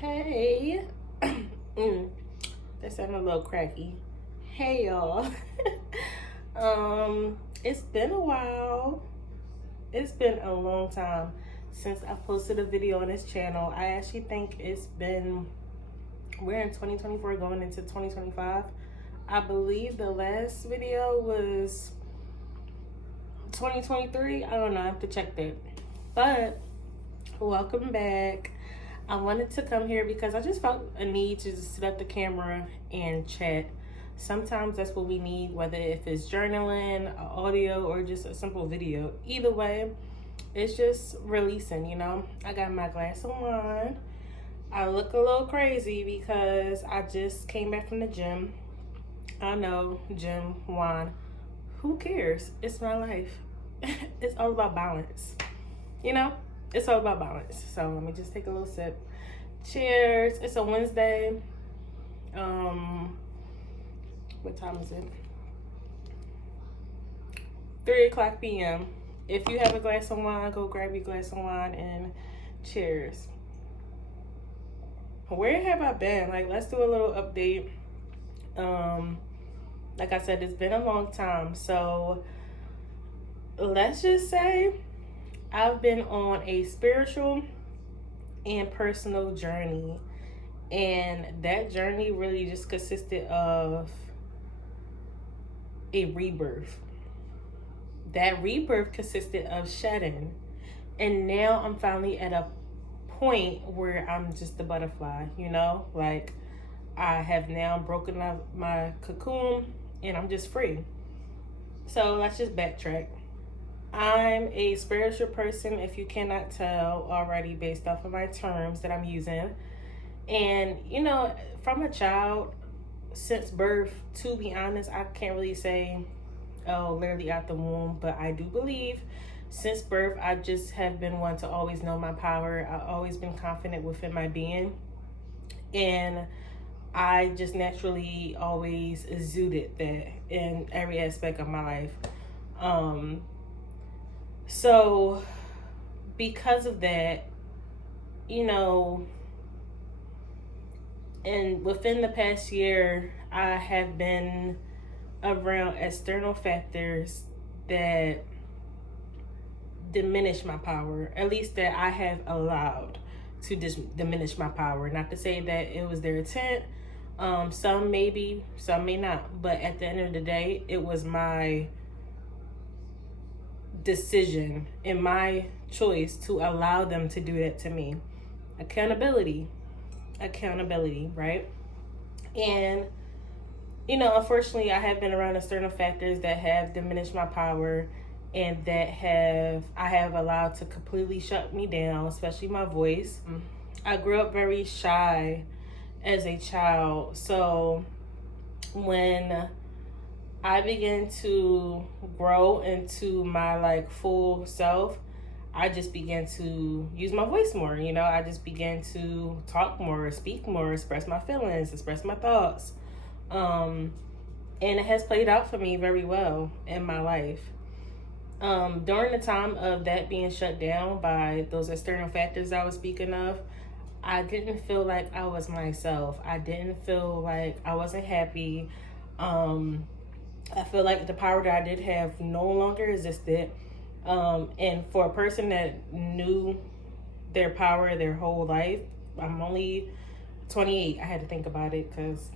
Hey. That sounded a little cracky. Hey y'all. It's been a while. It's been a long time since I posted a video on this channel. I actually think we're in 2024 going into 2025. I believe the last video was 2023. I don't know, I have to check that. But welcome back. I wanted to come here because I just felt a need to just sit up the camera and chat. Sometimes that's what we need, whether if it's journaling, audio, or just a simple video. Either way, it's just releasing, you know. I got my glass of wine. I look a little crazy because I just came back from the gym. I know, gym, wine. Who cares? It's my life. It's all about balance, you know? It's all about balance. So let me just take a little sip. Cheers. It's a Wednesday. What time is it? 3:00 p.m. If you have a glass of wine, go grab your glass of wine and cheers. Where have I been? Like, let's do a little update. Like I said, it's been a long time. So let's just say I've been on a spiritual and personal journey, and that journey really just consisted of a rebirth. That rebirth consisted of shedding, and now I'm finally at a point where I'm just a butterfly, you know? Like, I have now broken up my cocoon and I'm just free. So let's just backtrack. I'm a spiritual person, if you cannot tell already based off of my terms that I'm using. And, you know, from a child, since birth, to be honest, I can't really say, oh, literally out the womb, but I do believe since birth, I just have been one to always know my power. I've always been confident within my being. And I just naturally always exuded that in every aspect of my life. So because of that, you know, and within the past year, I have been around external factors that diminish my power, at least that I have allowed to diminish my power. Not to say that it was their intent. Some maybe, some may not. But at the end of the day, it was my decision and my choice to allow them to do that to me. Accountability, right? And, you know, unfortunately, I have been around external factors that have diminished my power and that I have allowed to completely shut me down, especially my voice. I grew up very shy as a child. So when I began to grow into my full self, I just began to use my voice more. You know, I just began to talk more, speak more, express my feelings, express my thoughts. And it has played out for me very well in my life. During the time of that being shut down by those external factors I was speaking of, I didn't feel like I was myself. I didn't feel like I wasn't happy. I feel like the power that I did have no longer existed. And for a person that knew their power their whole life, I'm only 28. I had to think about it because,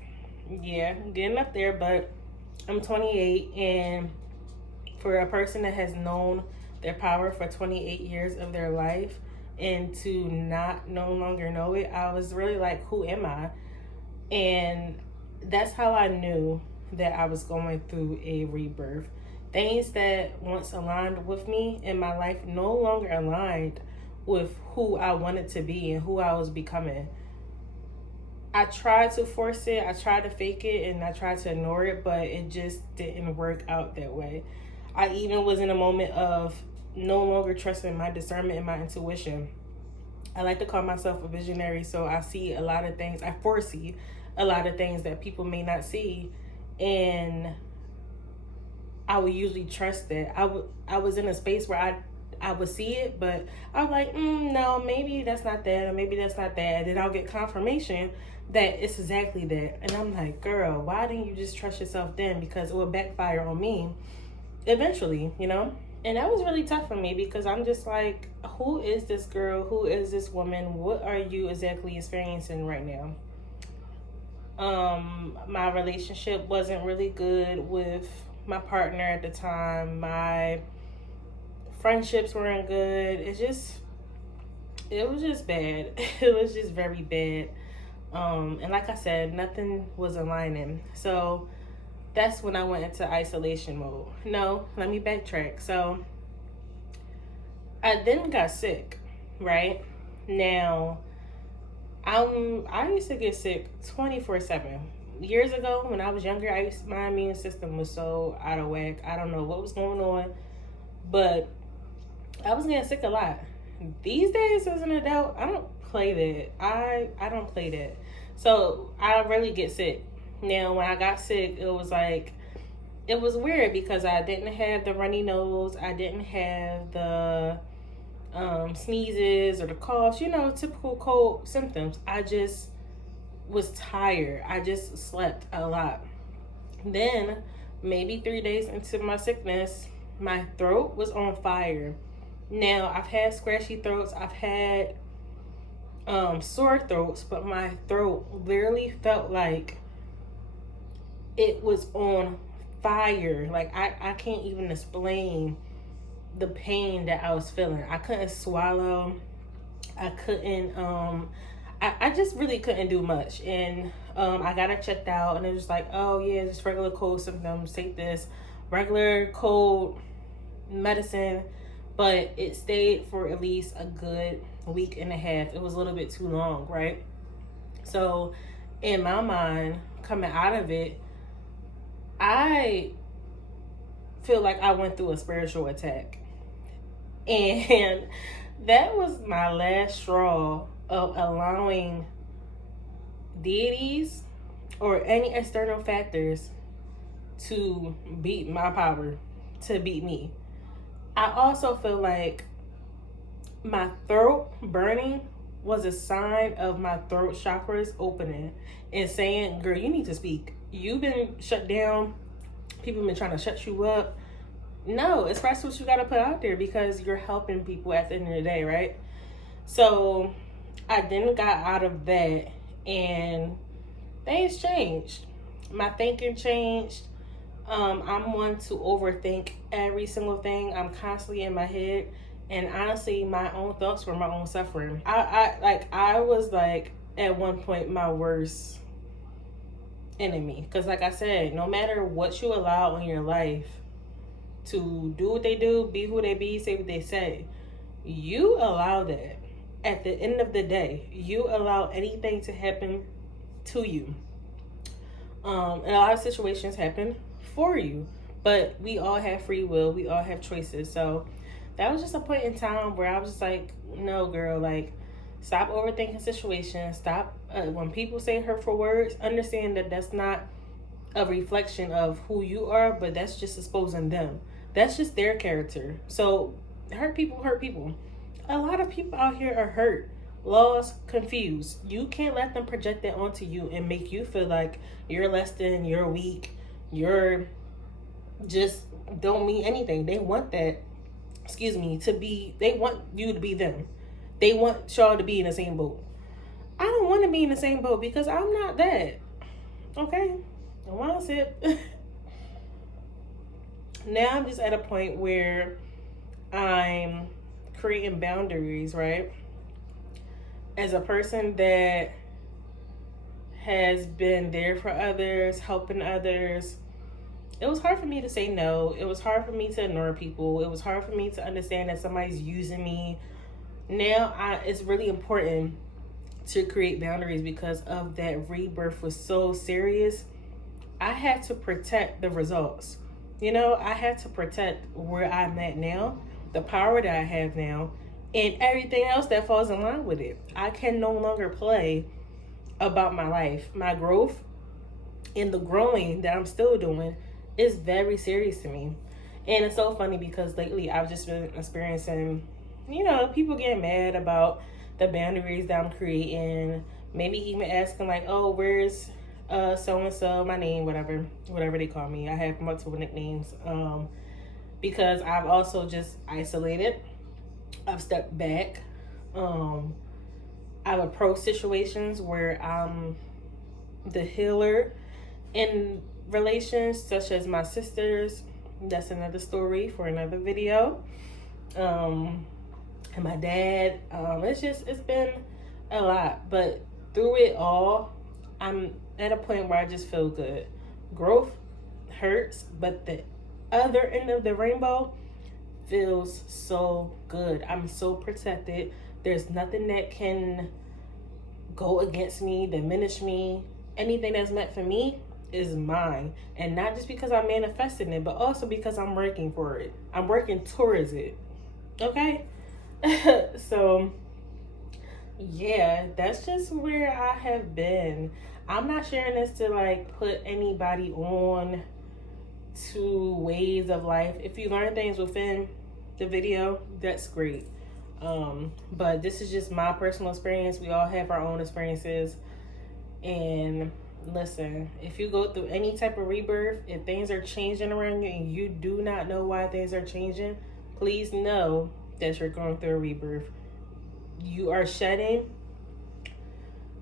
yeah, I'm getting up there, but I'm 28. And for a person that has known their power for 28 years of their life and to no longer know it, I was really like, who am I? And that's how I knew that I was going through a rebirth. Things that once aligned with me in my life no longer aligned with who I wanted to be and who I was becoming. I tried to force it, I tried to fake it, and I tried to ignore it, but it just didn't work out that way. I even was in a moment of no longer trusting my discernment and my intuition. I like to call myself a visionary, so I see a lot of things, I foresee a lot of things that people may not see, and I would usually trust that. I was in a space where I would see it, but I'm like, no, maybe that's not that, or maybe that's not that. And then I'll get confirmation that it's exactly that. And I'm like, girl, why didn't you just trust yourself then? Because it would backfire on me eventually, you know? And that was really tough for me because I'm just like, who is this girl? Who is this woman? What are you exactly experiencing right now? My relationship wasn't really good with my partner at the time. My friendships weren't good. It was just bad. It was just very bad. And like I said, nothing was aligning. So that's when I went into isolation mode. No, let me backtrack. So I then got sick, right? Now, I used to get sick 24/7. Years ago, when I was younger, my immune system was so out of whack. I don't know what was going on, but I was getting sick a lot. These days, as an adult, I don't play that. I don't play that. So I really get sick. Now, when I got sick, it was weird because I didn't have the runny nose. I didn't have the sneezes or the coughs, typical cold symptoms. I just was tired. I just slept a lot. Then, maybe 3 days into my sickness, my throat was on fire. Now, I've had scratchy throats. I've had sore throats, but my throat literally felt like it was on fire. Like, I can't even explain the pain that I was feeling. I couldn't swallow. I couldn't, I just really couldn't do much. And I got it checked out, and it was like, oh yeah, just regular cold symptoms. Take this regular cold medicine. But it stayed for at least a good week and a half. It was a little bit too long, right? So in my mind, coming out of it, I feel like I went through a spiritual attack. And that was my last straw of allowing deities or any external factors to beat my power, to beat me. I also feel like my throat burning was a sign of my throat chakras opening and saying, girl, you need to speak. You've been shut down. People have been trying to shut you up. No, express what you got to put out there because you're helping people at the end of the day, right? So I then got out of that and things changed. My thinking changed. I'm one to overthink every single thing. I'm constantly in my head, and honestly, my own thoughts were my own suffering. I was like at one point my worst enemy, because like I said, no matter what you allow in your life to do what they do, be who they be, say what they say, you allow that. At the end of the day, you allow anything to happen to you. And a lot of situations happen for you, but we all have free will. We all have choices. So that was just a point in time where I was just like, no, girl, like, stop overthinking situations. Stop when people say hurtful words, understand that that's not a reflection of who you are, but that's just exposing them. That's just their character. So hurt people hurt people. A lot of people out here are hurt, lost, confused. You can't let them project that onto you and make you feel like you're less than, you're weak, you're just don't mean anything. They want that, they want you to be them. They want y'all to be in the same boat. I don't want to be in the same boat because I'm not that. Okay? I want to sip. Now I'm just at a point where I'm creating boundaries, right? As a person that has been there for others, helping others, it was hard for me to say no. It was hard for me to ignore people. It was hard for me to understand that somebody's using me. Now it's really important to create boundaries because of that rebirth was so serious. I had to protect the results. I had to protect where I'm at now, the power that I have now, and everything else that falls in line with it. I can no longer play about my life. My growth and the growing that I'm still doing is very serious to me. And it's so funny because lately I've just been experiencing, people getting mad about the boundaries that I'm creating. Maybe even asking like, oh, where's so and so, my name, whatever they call me. I have multiple nicknames. Because I've also just isolated. I've stepped back. I've approached situations where I'm the healer in relations, such as my sisters. That's another story for another video. And my dad. It's been a lot, but through it all, I'm at a point where I just feel good. Growth hurts, but the other end of the rainbow feels so good. I'm so protected. There's nothing that can go against me, diminish me. Anything that's meant for me is mine. And not just because I'm manifesting it, but also because I'm working for it. I'm working towards it. Okay? So, yeah, that's just where I have been. I'm not sharing this to like put anybody on to ways of life. If you learn things within the video, that's great. But this is just my personal experience. We all have our own experiences. And listen, if you go through any type of rebirth, if things are changing around you and you do not know why things are changing, please know that you're going through a rebirth. You are shedding.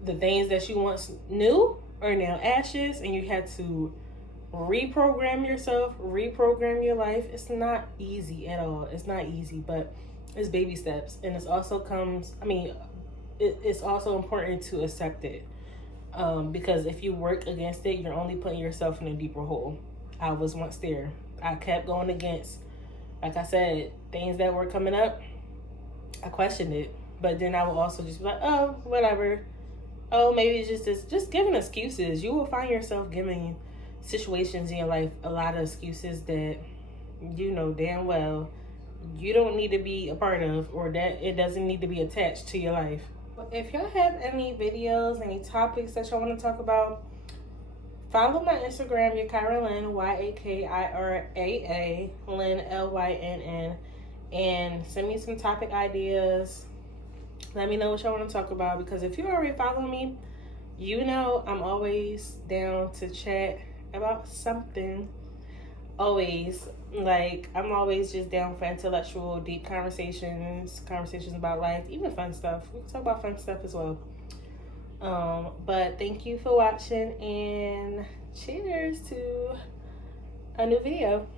The things that you once knew are now ashes, and you had to reprogram yourself, reprogram your life. It's not easy at all. It's not easy, but it's baby steps. And it's also it's also important to accept it. Because if you work against it, you're only putting yourself in a deeper hole. I was once there. I kept going against, like I said, things that were coming up. I questioned it. But then I will also just be like, oh, whatever. Oh, maybe it's just giving excuses. You will find yourself giving situations in your life a lot of excuses that you know damn well you don't need to be a part of, or that it doesn't need to be attached to your life. If y'all have any videos, any topics that y'all want to talk about, follow my Instagram, Yakira Lynn, YAKIRAA, Lynn, LYNN, and send me some topic ideas. Let me know what y'all want to talk about, because if you already follow me, you know I'm always down to chat about something. Always. Like, I'm always just down for intellectual, deep conversations about life, even fun stuff. We can talk about fun stuff as well. But thank you for watching, and cheers to a new video.